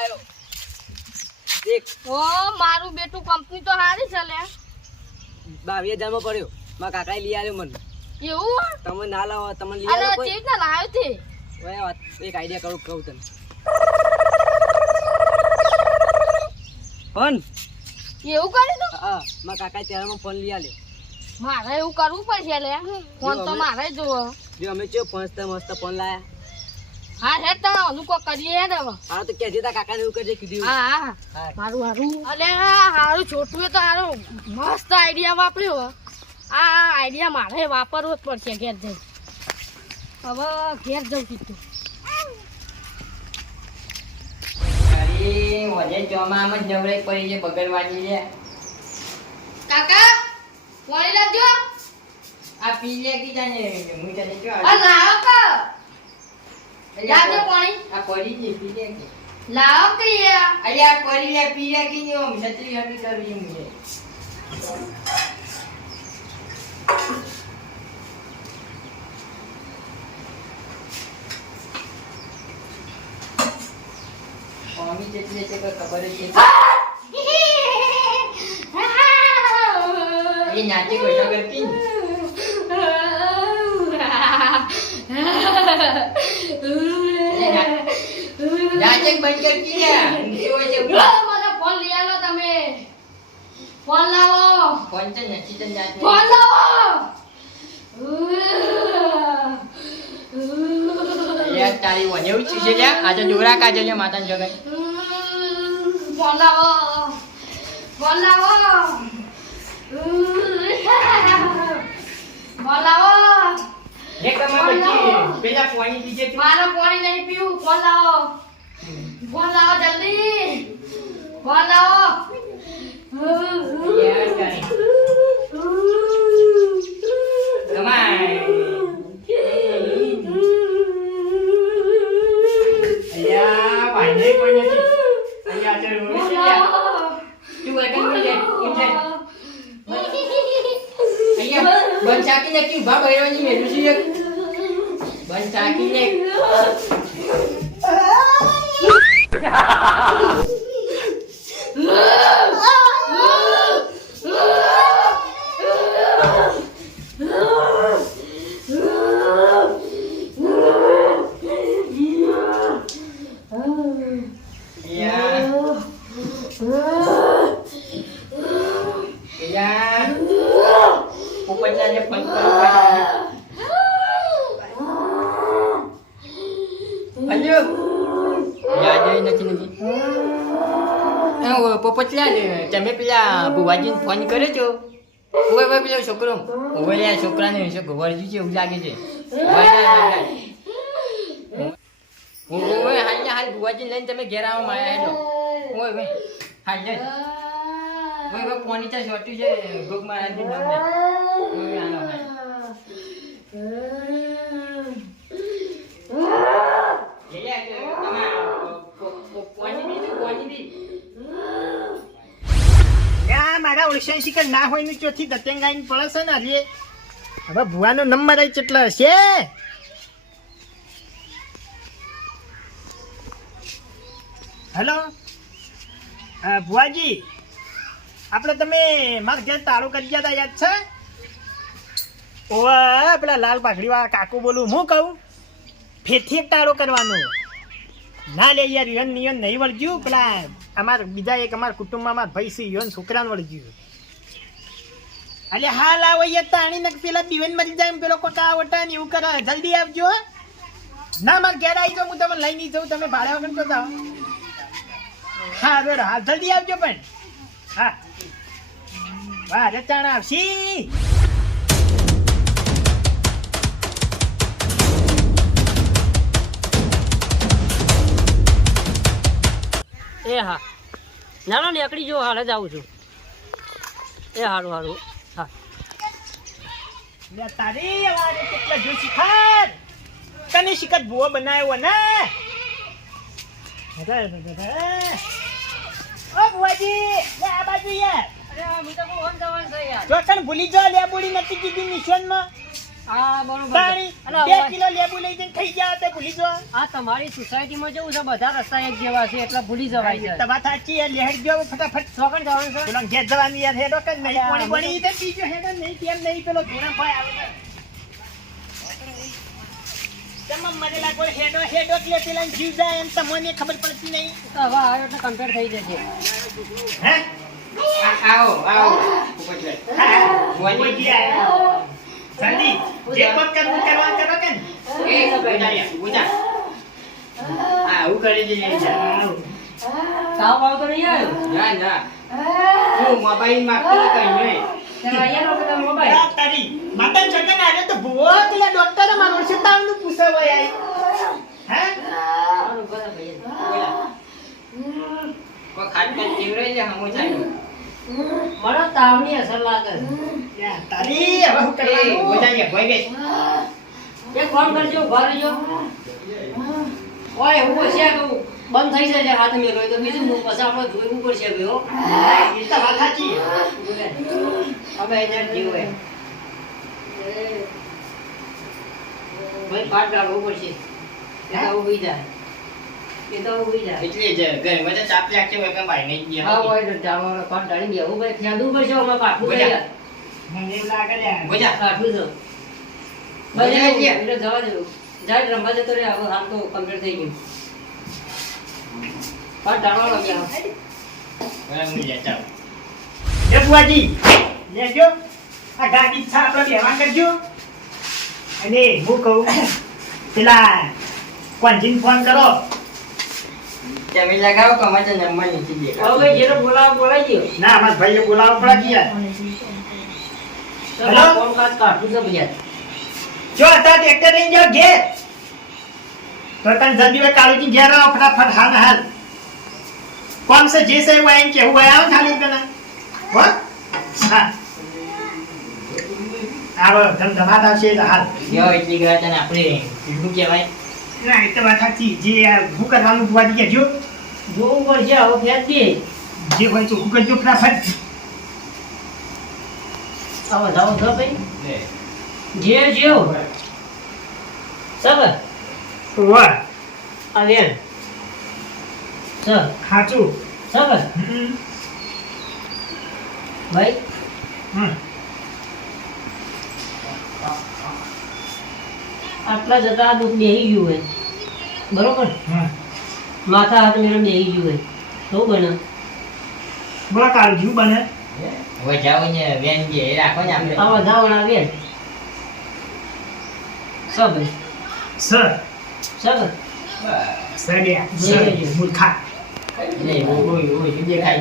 લાવ્યો દેખ ઓ મારું બેટું કંપની તો સારી ચાલે. બાવીએ હજારમાં પડ્યો. મારા કાકાએ લઈ આવ્યો મને. એવું? તમે ના લાવો તમે લઈ આવ્યો ચેવી ચેક ના લાવ્યો તે ઓય એક આઈડિયા કરું કહું તને. ફોન? એવું કરી દો હા મારા કાકાએ ત્યારમાં ફોન લઈ આવ્યો મારે એવું કરવું પડશે લે. ફોન તો મારે જોવો. જો અમે ચો મસ્ત મસ્ત ફોન લાયા. હા રે તો ઓલું કો કરીએ હેડ હવે. હા તો કહેજે તા કાકાને એવું કરજે કીધું હા હા. હા. મારું હારું. અલે હારું છોટું તો હારું મસ્ત આઈડિયા વાપર્યો આ આઈડિયા મારે વાપરવો જ પડશે ઘેર જઈ હવે ઘેર જવું કીધું. વજે ચોમામાં જ નવરાઈ પડી છે બગડવાની છે. કાકા પાણી લાવજો. આ પી લે કી જાને હું તને જો આ લાવો કા લાવજો પાણી આ પડી છે પી કે. લાવો કે અલ્યા પડી લે પી લે કી નો છત્રી હકી કરવી મુજે પાણી જેટલી છે કોઈ ખબર જ નથી એ નાચી કોઈ કરતી નાચક બંધ કરી ને એવો છે. મને ફોન લઈ આલો તમે. ફોન લાવો. ફોન તો નથી તો નાચી ફોન લાવો. તારી વનેવું છે છે લ્યા. આજે દોરા કાજે લે માતાને જગાઈ ફોન લાવો. ફોન લાવો. ફોન લાવો. લે કમા બચ્ચી પેલા પાણી પીજે મારો પાણી નહીં પીવું. ફોન લાવો. ફોન લાવો જલ્દી ફોન લાવો યાર તારી કમાય અલ્યા ભાઈને કોઈ નથી અલ્યા ચાલ રોડી છે લ્યા તું એકન ઉજે ઉજે અલ્યા બંધ ચાકી ને કી ભા બૈરવાની મેલું છે એક બંધ ચાકી ને અલ્યા અલ્યા પોપટલાલને ફોન કરો હલો યાદ આવી નથી નથી એ ઓ ને, તમે પેલા ભુવાજીને ફોન કર્યો છો? ઓય ઓય પેલો છોકરો ઓય લે છોકરાને શું ગવરજી છે એવું લાગે છે? ઓય, હાલ હાલ, ભુવાજી લઈને તમે ઘેર આવો માયા હેલો ઓય ઓય, હાલ લે. ઓય ઓય પોની ચા છોટી છે ગોગ મારા ઓય આનો ઓળખાણ ના હોય ને ચોથી દત્તેંગાઈને પડે છે ને હજી. હવે ભુવાનો નંબર આવી કેટલા હશે? હેલો? ભુવાજી. આપણે તમે મારા ઘેર તાળો કરી ગયા યાદ છે? ઓવા, પેલા લાલ પાઘડી વાળા કાકુ બોલું, હું કહું? એક તાળો કરવાનો. ના લે યાર યન નિયન નહીં વળગ્યું પેલા અમાર, બીજા એક અમારા કુટુંબમાં અમારા ભાઈ છે યન છોકરાને વળગ્યું અલે હાલ લાવો યાર આણી નક પેલા બીવેન મરી જાય પેલો કોકા આવટા ને એવું કરે. જલ્દી આવજો ના, માર ઘેર આવી જો હું તમને લઈ નહીં જાઉં, તમે ભાડે વગર તો જાઓ. હા, રોડ હા જલ્દી આવજો પણ. હા. વાહ રચાણ આવશી. એ હા. ના ના નીકળી જો હાલ જ આવું છું. એ હારું હા લે તારી વાળી કેટલા જો શિખર તને શિખર ભૂવો બનાવ્યો ને અરે, અરે, અરે, અરે. ઓ ભુવાજી લે આ બાજુ યાર હું તો છે યાર. કણ ભૂલી જાઓ લેબુડી નથી કીધી મિશન હા, બરોબર છે. તાણી અલા, બે હવે કિલો લેબુ લઈ જઈને ખાઈ જાઓ તો ભૂલી જાઓ. આ તમારી સોસાયટીમાં જેવું છે બધા રસ્તા એક જેવા છે એટલે ભૂલી જવાય છે. તમારે સાચી યાર લેહડ ફટાફટ. ચોકડ જવાનું છે? પેલો ઘેર જવાની યાર હેડો કે નહીં પાણી પાણી તો પીજો હેડો નહીં તેમ નહીં પેલો ધૂણા ભાઈ આવે છે. મને લાગો હેડો હેડો એટલે પેલા જીવ જાય એમ તમને ખબર પડતી નહીં. તો હવે આવ્યો એટલે કમ્પેર થઈ જશે. હે? આવો આવો. હા ભુવાજી. ગયા ને? એ ઉજા યાર, ઉજા. હા આવું કરી દેજે યાર. તાવ આવતો નહીં આવ્યો ના ના હું મોબાઈલ માંગતો કઈ નહીં ત્યારે અહીંયા નો બધા મોબાઈલ આ તારી માતા છકન આવ્યો તો ભૂવો પેલા ડોક્ટર મારો છે તાવનું પૂછાવા આય હે છે. કોઈ ખાટ ખાટ ચીવડાઈ લે, હમું થાય. મને તાવની અસર લાગે યા, તારી હવે શું કરવાનું ઉજા ભોય બેસ. એક ફોન કરજો ઊભા રહેજો ઓય હું પછી કહું બંધ થઈ જાય હાથ મેલો તો બીજું હું પછી આપણે જોઈવું પડશે ભાઈ એ તો વાત સાચી અમે એને જીવ હે ભાઈ પાટ ડાળવું પડશે એ તો ઊભી જાય એ તો ઊભી જાય એટલે જ ઘરે તો ચાપ લાગશે હોય કે ભાઈ નહીં ગયા. હા હોય તો ડાળવાનો પાટ ડાળી બેવું ભાઈ ખ્યાલ પડશે અમે પાઠું. ગયા મને લાગે. બોજા. કાઠું છે બોલ્યા ભાઈ ગયા. એટલે જવા દેવું જાય રમવા જતો રહે હવે હાલ તો કમ્પ્લીટ થઈ ગયું પાટ ડાળવાનો ગયા બરાબર, હું જા, ચાલો. એ બુઆજી લેજો આ ગાડી છે આપણે બેવા કરજો અને હું કહું પેલા કોંજીને ફોન કરો તમે લગાવો કે અમારે તો નંબર નથી હવે દેખાતો. ભાઈ જેનો બોલાવો બોલાઈ ગયો ના અમારા ભાઈએ બોલાવ પડે યાર હેલો? કાચ કાઠું છે ભૈયા. જો હતા ટ્રેક્ટર લઈને જાઓ ઘેર. તો તને જલ્દી કાળુજી ઘેર આવો ફટાફટ હાલ હાલ. કોણ છે? જે છે એવું આઈને કેવું હોય આવો ખાલી પેલા. હો? હા. આવો ધમધમાટ આવશે હાલ. યો, એટલી ગયા તને આપણે. શું કહેવાય? ના એ તો વાત સાચી. જે હું કરવાનું ભૂવા બુઆજી જો જોવું પડશે ફેંદ દે જે હોય ચોખ્ખું કરજો? ફટાફટ. આ વધાવો છે ભાઈ? જે જેવ સબર વાહ વેણ સ સાચું સબર હમ. ભાઈ? હમ. આટલા જતા આ દુઃખ દેહી ગયું હોય. બરોબર? હમ. માથા હાથ મેળમ દેહી ગયું હોય. શું બને. બોલો કાળુજી બને. હવે જાઓ ને વેન જે રાખો ને આપણે. આ વધાવણા વેણ સબર સર. સબર સડ્યા જે મૂર્ખા નહીં, ઓ- ઓ- ઓ- શું દેખાય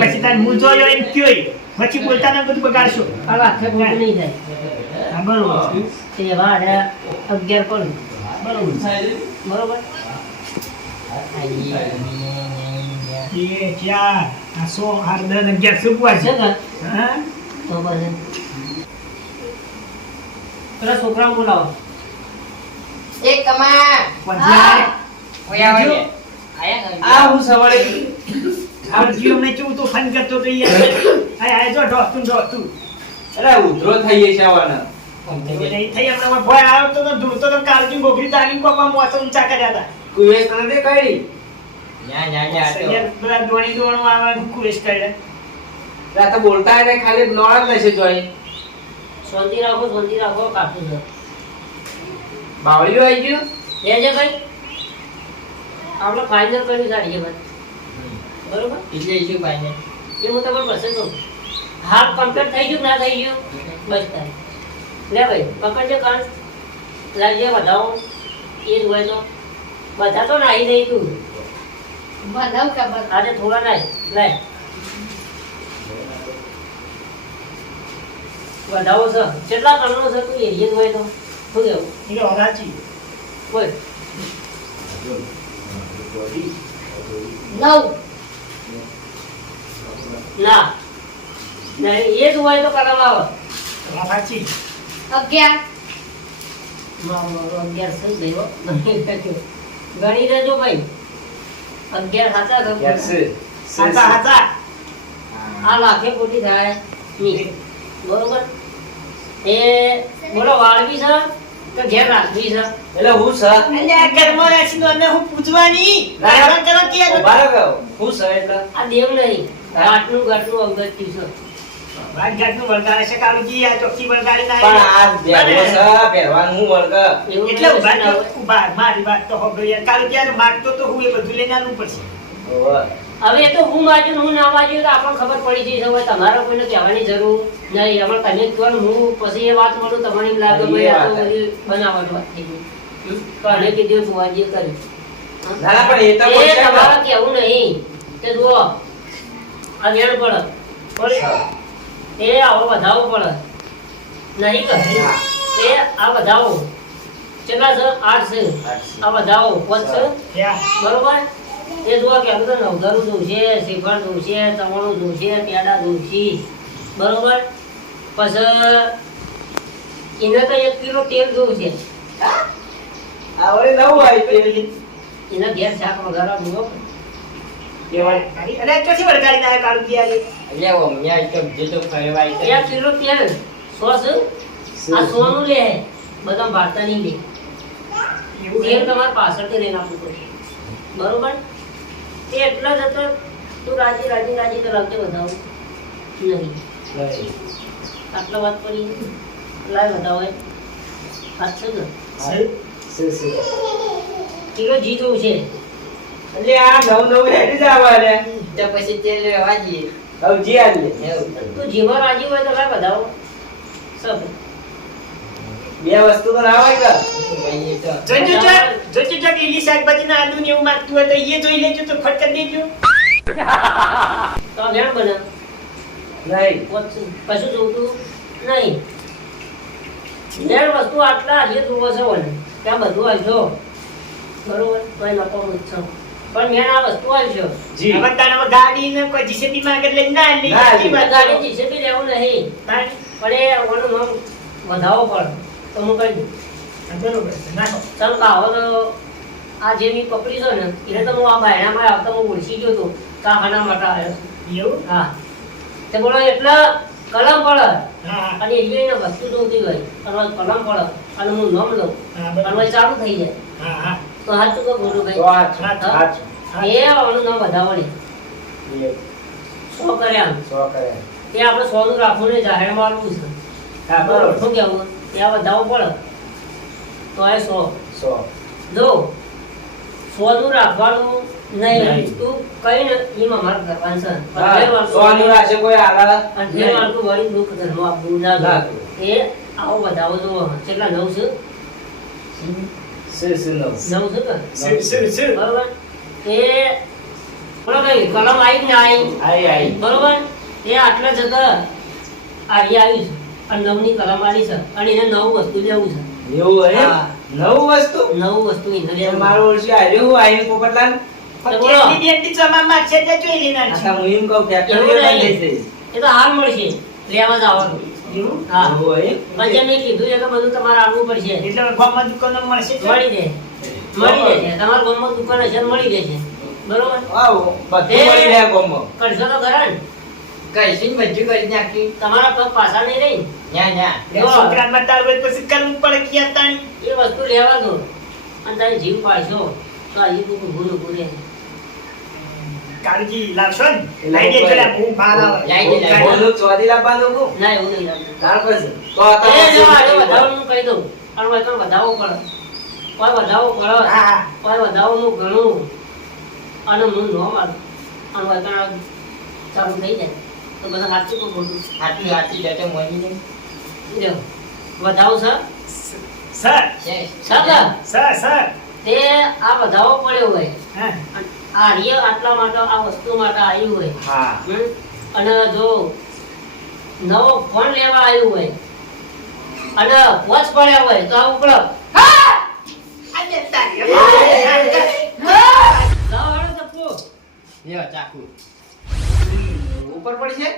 પછી તાર મૂળ જોયો એમ કયોય પછી બોલતા ને બધું બગાડશો. આ વાક્ય ખોટું નહીં થાય. બરોબર. તે વાડે બરોબર. બરોબર? એ ચાર. આ સો આર દસ અગિયાર શું છે. કે હા? તો પછી પેલા બોલાવો. ઓય? આ હું સવારે જીવ તો ફન કરતો તો યાર જો અરે ઉધરો થઈ છે આવવાના નહીં થઈ હમણાં ભય આવ્યો તો ધૂળતો તો તાલીમ કોપા મોસો ઊંચા કર્યા હતા. કુવેસ તને દેખાડી ન્યા, ન્યા, ન્યા, આ તો. યાર બધા દોણું આવવાનું કરે રાતે બોલતા એને ખાલી નોળા જ જોઈ. શાંતિ રાખો શાંતિ રાખો કાઢું છે બાવળીઓ આવી ગયું? એ છે ભાઈ? આપણે ફાઇનલ કર્યું સારી ભાઈ. બરોબર? એટલે ભાઈને? એ હું તમને પસંદ કરું. હાલ કમ્પ્લીટ થઈ ગયું ના થઈ ગયું? બસ તારે લે ભાઈ પકડજો કાન લાવજે વધાવો. એ જ હોય તો. બધા તો નાહી નહીં તું. બનાવ ખબર આજે થોડા નાય? લે. વધાવો છે. કેટલા કણનો છે તું એ જ હોય તો? શું કેવું એટલે હોરાચી બોલ. નવ. ના. એ જ હોય તો કલમ આવે. હોરાચી અગિયાર. અગિયાર થઈ ગયો ગણી રહેજો ભાઈ. અગિયાર સાચા સાચા સાચા આ લાખે થાય. બરોબર? એ બોલો વાળવી છે તો ઘેર રાખવી છે? એટલે હું સ અલ્યા ઘરમાં બેસીને અને હું પૂછવાની હેરાન કરવા કે ઊભા રહો કે હું સ એટલે? આ દેવ નહીં. આટલું ગાંઠનું અગત્ય છે. વાત વળગાડે છે કાળુજી આ ચોખ્ખી વળગાડી ના પણ આ બેઠો પહેરવાનું હું વળગ. એટલે ઊભા હવે. ઊભા. મારી વાત તો હોભળો યાર. કાળુજી આને માગતો તો હું એ બધું લઈને આવવું પડશે. હવે તો હું ના વાંચ્યું તો આપણને ખબર પડી જઈ હવે તમારે કોઈને કહેવાની જરૂર નહીં. આપણે તમે જ હું પછી એ વાત મળું તમને એમ લાગે ભાઈ આ તો બનાવટ વાત થઈ ગઈ. આને કીધું ફુવાજીએ કર્યું. ના પણ એ તો તમારે કહેવું નહીં. કે જુઓ આ વેણ પડે. એ આવો વધાવો પડે નહીં કહે. એ આ વધાવો. કેટલા છે? આઠ છે. આ વધાવો. પાંચ છે? બરોબર? એ જોવા કે આપણે તો દૂધ જોશે શ્રીફળ જોશે ચવાણું જોશે પેડા જોશે બરોબર? પછી એને તો એક કિલો તેલ જોશે છે. વળી નવું આવી તેલ એના ઘેર શાક વઘારવા કાળી. અને ચોથી વળગાડી ના કાળુજી આ એટલે મમ્મી તો જે તો ફરવાય છે એક કિલો તેલ સોસ આ સોનું લે. બધા ભારતા નહીં લે. તેલ તમારે પાછળથી લઈને આપવું પડશે. બરોબર? તે એટલા જ હતો તું રાજી રાજી રાજી તો રાખજે બતાવું નહીં. આટલા વાત પડી લાય વધાવે છે ને? કિલો જી છે. એટલે આ નવું નવું હેડી જ ને. તો પછી તેલ લેવા જઈએ હવે જી આલ તું જીમાં રાજી હોય તો લાય બતાવો સબ. બે વસ્તુ તો ના હોય કે તો. જોજો જો. જોજો જો લીલી શાકભાજી ના આલુ ને એવું માંગતું હોય તો એ જોઈ લેજો તો ખટ કરી દેજો. તો આ વેણ નહીં. કશું જોતું નહીં. વેણ વસ્તુ આટલા હજી જોવો છે ત્યાં બધું આવજો બરોબર? કોઈ નફો ઈચ્છો પણ મેં આ વસ્તુ આલજો જી. હવે તારામાં ગાડી ને કોઈ જીસીબી માંગે એટલે ના લી ગાડી જીસે બી લેવું નહીં. તારી. પણ એ ઓનું નામ વધાવો પડે તો હું કહી દઉં. બરોબર નાખો. ચાલ કાવો તો આ જે મેં પકડી છે ને એને તો હું આ બાયણામાં આવતા હું ઓળખી ગયો તો કાહાના માટે આવ્યો એવું? હા. તે બોલો એટલે કલમ પડે. હા. અને એટલે એને વસ્તુ જોતી હોય. અને કલમ પડે. અને હું નામ લઉં. હા અને ચાલુ થઈ જાય. હા હા. તો હાથ કો તો ભાઈ? આ છે, હા, આ છે. એ આનું નામ વધાવણી. સો કર્યા સો કર્યા તે આપણે સો નું રાખવું ને જાહેર મારવું છે. બરોબર. શું કેવું ત્યાં વધાવવું પડે. તો એ સો. સો. જો સોનું રાખવાનું નહીં. તું કઈ નથી એમાં મારે કરવાનું છે. હા, અઢેર વાળતું સો નું રાખશે કોઈ આલા અઢેર વાળતું વળી દુઃખ ધર્મ આપવું ના ના. એ આવો વધાવો જો કેટલા નવ છે? નવું? નવ છે બરોબર. એ બોલો કલમ આવી ને આવી આઈ, આઈ. બરોબર? એ આટલા જતા આરી આવી છે. અને નવની કલમ આવી છે. અને એને નવું વસ્તુ લેવું છે. એવું? હા. નવું વસ્તુ? નવું વસ્તુ એને મારો ઓળખી આવ્યું હું આઈને પોપટલાલ એ તો હાલ મળશે. લેવા જવાનું. એવું હા. એવું એમ? પણ જેમ મેં કીધું છે કે બધું તમારે આવવું પડશે. એટલે ગામમાં દુકાનો મળશે મળી જાય. મળી જશે તમારા ગામમાં દુકાન હશે મળી જશે. બરોબર? આવો, બધું મળી રહે ગામમાં. કરશો તો ખરા ને. કઈશું બધું કરી નાખ્યું તમારા પગ પાછા નહીં રહી? ન્યા ન્યા તો પછી કરવું પડે ક્યાં તાણી. એ વસ્તુ લેવા દો. અને તમે જીવ પાડશો. તો આજે ઊભું રહે. કાળજી લાવશો ને? લાઈ દેજો લોકો લે, બહુ બહાર દે, બોલો ચોદી લાવવાનું કહું. ના એવું નહીં તાર પછી. તો આ તો એ જો આ હું કહી દઉં. પણ હવે તો વધાવો પડે કોઈ વધાવો પડે હા હા. કોઈ વધાવો નું ઘણું અને હું નો માર. અને હવે ચાલુ થઈ જાય. તો બધા સાચું પણ ખોટું આટલું આટલું જતો મળી જો વધાવો સર? સર. સર સાચા સર સર. તે આ વધાવો પડ્યો હોય. હા. અને આ રિયલ આટલા માટે આ વસ્તુ માટે આવ્યું હોય. હા. અને જો નવો ફોન લેવા આવ્યું હોય અને વોચ પડ્યા હોય તો આ ઉપડો. ઉપર પડશે?